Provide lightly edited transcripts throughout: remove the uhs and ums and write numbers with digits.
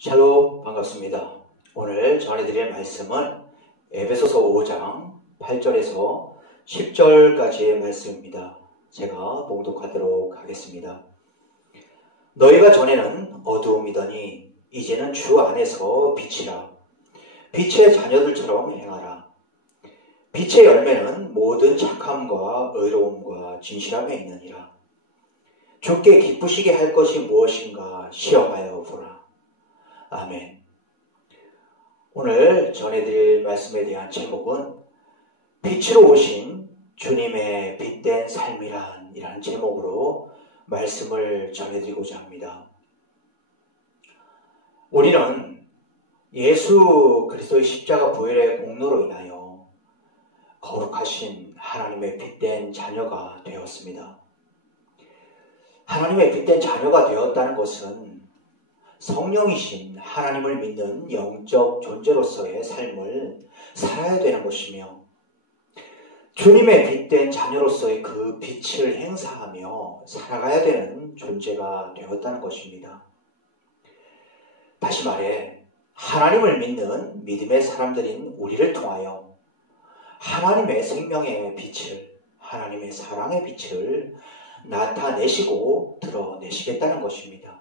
샬롬, 반갑습니다. 오늘 전해드릴 말씀은 에베소서 5장 8절에서 10절까지의 말씀입니다. 제가 봉독하도록 하겠습니다. 너희가 전에는 어두움이더니 이제는 주 안에서 빛이라. 빛의 자녀들처럼 행하라. 빛의 열매는 모든 착함과 의로움과 진실함에 있느니라. 주께 기쁘시게 할 것이 무엇인가 시험하여 보라. 아멘. 오늘 전해드릴 말씀에 대한 제목은 빛으로 오신 주님의 빛된 삶이란 제목으로 말씀을 전해드리고자 합니다. 우리는 예수 그리스도의 십자가 부활의 공로로 인하여 거룩하신 하나님의 빛된 자녀가 되었습니다. 하나님의 빛된 자녀가 되었다는 것은 성령이신 하나님을 믿는 영적 존재로서의 삶을 살아야 되는 것이며 주님의 빛된 자녀로서의 그 빛을 행사하며 살아가야 되는 존재가 되었다는 것입니다. 다시 말해 하나님을 믿는 믿음의 사람들인 우리를 통하여 하나님의 생명의 빛을, 하나님의 사랑의 빛을 나타내시고 드러내시겠다는 것입니다.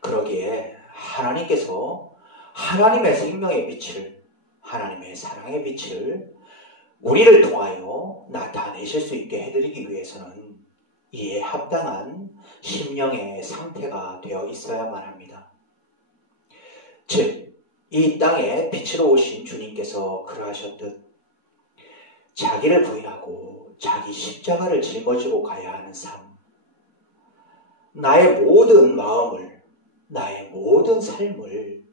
그러기에 하나님께서 하나님의 생명의 빛을, 하나님의 사랑의 빛을 우리를 통하여 나타내실 수 있게 해드리기 위해서는 이에 합당한 심령의 상태가 되어 있어야만 합니다. 즉, 이 땅에 빛으로 오신 주님께서 그러하셨듯 자기를 부인하고 자기 십자가를 짊어지고 가야 하는 삶, 나의 모든 마음을, 나의 모든 삶을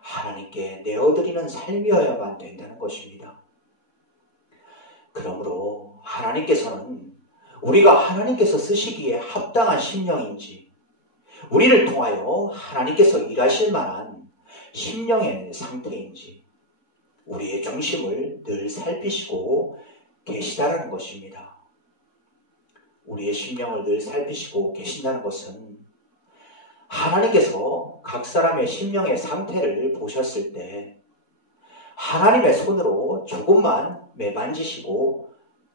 하나님께 내어드리는 삶이어야만 된다는 것입니다. 그러므로 하나님께서는 우리가 하나님께서 쓰시기에 합당한 심령인지, 우리를 통하여 하나님께서 일하실 만한 심령의 상태인지 우리의 중심을 늘 살피시고 계시다라는 것입니다. 우리의 심령을 늘 살피시고 계신다는 것은 하나님께서 각 사람의 심령의 상태를 보셨을 때 하나님의 손으로 조금만 매만지시고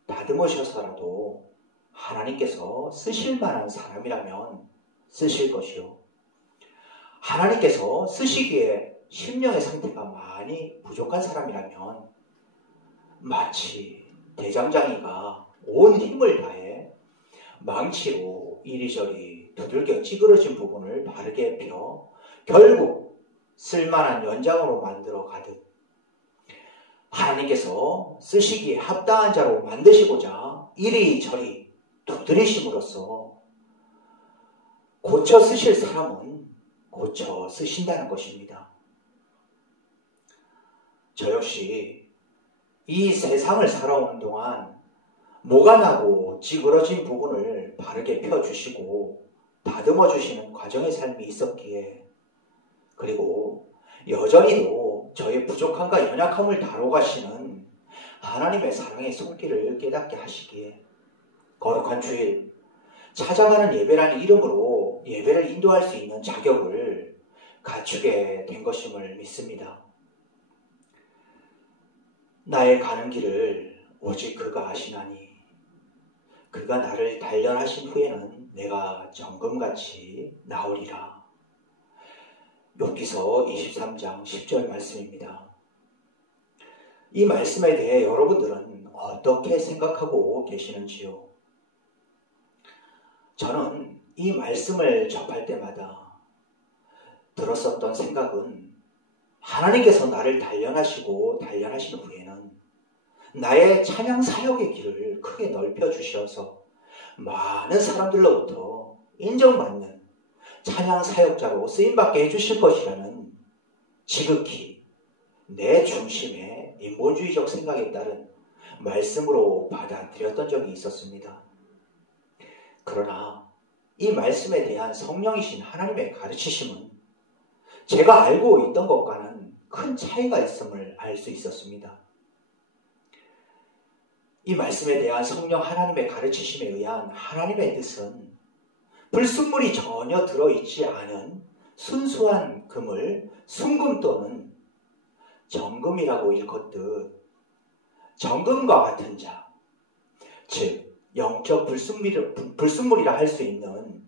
다듬으셔서라도 하나님께서 쓰실 만한 사람이라면 쓰실 것이요, 하나님께서 쓰시기에 심령의 상태가 많이 부족한 사람이라면 마치 대장장이가 온 힘을 다해 망치로 이리저리 두들겨 찌그러진 부분을 바르게 펴 결국 쓸만한 연장으로 만들어 가듯 하나님께서 쓰시기에 합당한 자로 만드시고자 이리저리 두드리심으로써 고쳐 쓰실 사람은 고쳐 쓰신다는 것입니다. 저 역시 이 세상을 살아오는 동안 모가 나고 찌그러진 부분을 바르게 펴주시고 다듬어 주시는 과정의 삶이 있었기에, 그리고 여전히도 저의 부족함과 연약함을 다뤄가시는 하나님의 사랑의 손길을 깨닫게 하시기에 거룩한 주일, 찾아가는 예배라는 이름으로 예배를 인도할 수 있는 자격을 갖추게 된 것임을 믿습니다. 나의 가는 길을 오직 그가 아시나니 그가 나를 단련하신 후에는 내가 정금같이 나오리라. 욥기서 23장 10절 말씀입니다. 이 말씀에 대해 여러분들은 어떻게 생각하고 계시는지요? 저는 이 말씀을 접할 때마다 들었었던 생각은 하나님께서 나를 단련하시고 단련하신 후에는 나의 찬양 사역의 길을 크게 넓혀주셔서 많은 사람들로부터 인정받는 찬양 사역자로 쓰임받게 해주실 것이라는 지극히 내 중심의 인본주의적 생각에 따른 말씀으로 받아들였던 적이 있었습니다. 그러나 이 말씀에 대한 성령이신 하나님의 가르치심은 제가 알고 있던 것과는 큰 차이가 있음을 알 수 있었습니다. 이 말씀에 대한 성령 하나님의 가르치심에 의한 하나님의 뜻은 불순물이 전혀 들어있지 않은 순수한 금을 순금 또는 정금이라고 일컫듯 정금과 같은 자, 즉 영적 불순물이라 할 수 있는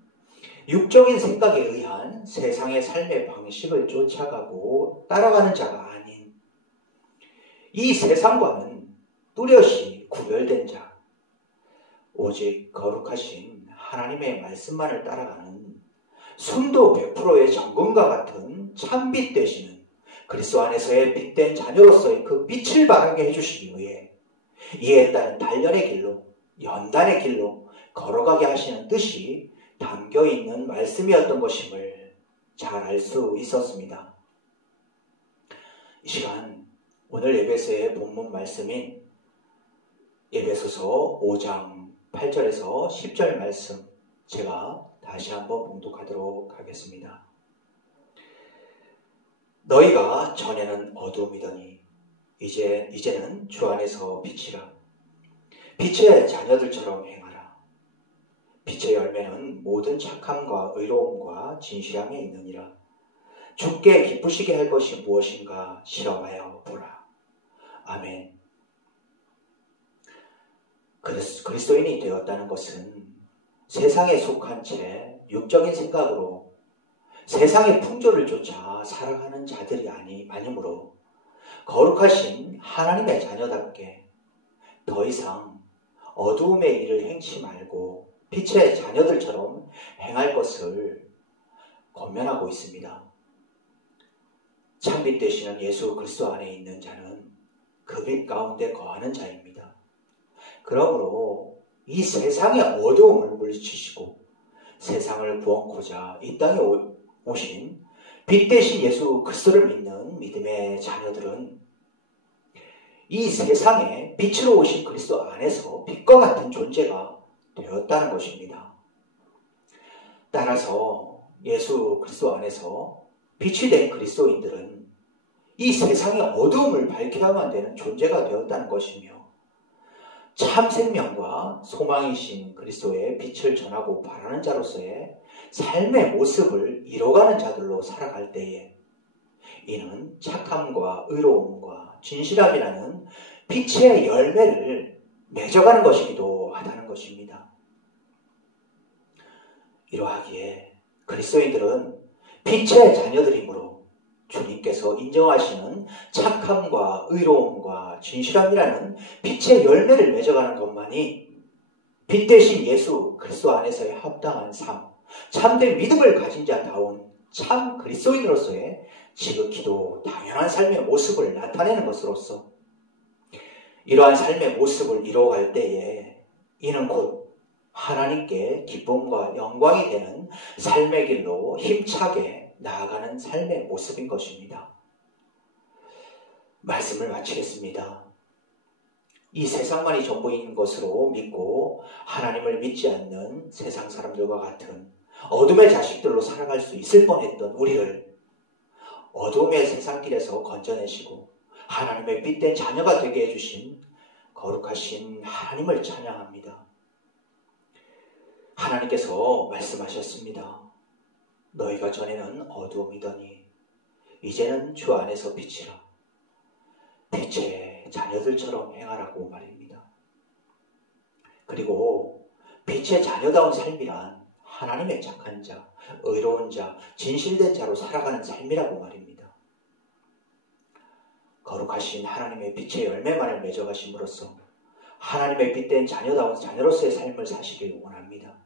육적인 생각에 의한 세상의 삶의 방식을 쫓아가고 따라가는 자가 아닌 이 세상과는 뚜렷이 구별된 자, 오직 거룩하신 하나님의 말씀만을 따라가는 순도 100%의 정금과 같은 참빛 되시는 그리스도 안에서의 빛된 자녀로서의 그 빛을 발하게 해주시기 위해 이에 따른 단련의 길로, 연단의 길로 걸어가게 하시는 뜻이 담겨있는 말씀이었던 것임을 잘 알 수 있었습니다. 이 시간 오늘 에베소의 본문 말씀인 에베소서 5장 8절에서 10절 말씀 제가 다시 한번 봉독하도록 하겠습니다. 너희가 전에는 어두움이더니 이제는 주 안에서 빛이라. 빛의 자녀들처럼 행하라. 빛의 열매는 모든 착함과 의로움과 진실함에 있느니라. 주께 기쁘시게 할 것이 무엇인가 실험하여 보라. 아멘. 그리스도인이 되었다는 것은 세상에 속한 채 육적인 생각으로 세상의 풍조를 쫓아 살아가는 자들이 아니므로 거룩하신 하나님의 자녀답게 더 이상 어두움의 일을 행치 말고 빛의 자녀들처럼 행할 것을 권면하고 있습니다. 참빛 되시는 예수 그리스도 안에 있는 자는 그 빛 가운데 거하는 자입니다. 그러므로 이 세상의 어두움을 물리치시고 세상을 구원코자 이 땅에 오신 빛 대신 예수 그리스도를 믿는 믿음의 자녀들은 이 세상에 빛으로 오신 그리스도 안에서 빛과 같은 존재가 되었다는 것입니다. 따라서 예수 그리스도 안에서 빛이 된 그리스도인들은 이 세상의 어두움을 밝혀야만 되는 존재가 되었다는 것이며 참 생명과 소망이신 그리스도의 빛을 전하고 바라는 자로서의 삶의 모습을 이뤄가는 자들로 살아갈 때에 이는 착함과 의로움과 진실함이라는 빛의 열매를 맺어가는 것이기도 하다는 것입니다. 이러하기에 그리스도인들은 빛의 자녀들이므로 주님께서 인정하시는 착함과 의로움과 진실함이라는 빛의 열매를 맺어가는 것만이 빛 대신 예수 그리스도 안에서의 합당한 삶, 참된 믿음을 가진 자다운 참 그리스도인으로서의 지극히도 당연한 삶의 모습을 나타내는 것으로서 이러한 삶의 모습을 이루어갈 때에 이는 곧 하나님께 기쁨과 영광이 되는 삶의 길로 힘차게 나아가는 삶의 모습인 것입니다. 말씀을 마치겠습니다. 이 세상만이 전부인 것으로 믿고 하나님을 믿지 않는 세상 사람들과 같은 어둠의 자식들로 살아갈 수 있을 뻔했던 우리를 어둠의 세상길에서 건져내시고 하나님의 빛된 자녀가 되게 해주신 거룩하신 하나님을 찬양합니다. 하나님께서 말씀하셨습니다. 너희가 전에는 어두움이더니 이제는 주 안에서 빛이라. 빛의 자녀들처럼 행하라고 말입니다. 그리고 빛의 자녀다운 삶이란 하나님의 착한 자, 의로운 자, 진실된 자로 살아가는 삶이라고 말입니다. 거룩하신 하나님의 빛의 열매만을 맺어가심으로써 하나님의 빛된 자녀다운 자녀로서의 삶을 사시길 원합니다.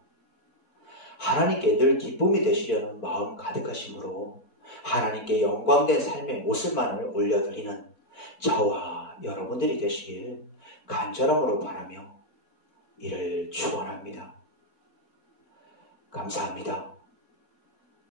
하나님께 늘 기쁨이 되시려는 마음 가득하심으로 하나님께 영광된 삶의 모습만을 올려드리는 저와 여러분들이 되시길 간절함으로 바라며 이를 축원합니다. 감사합니다.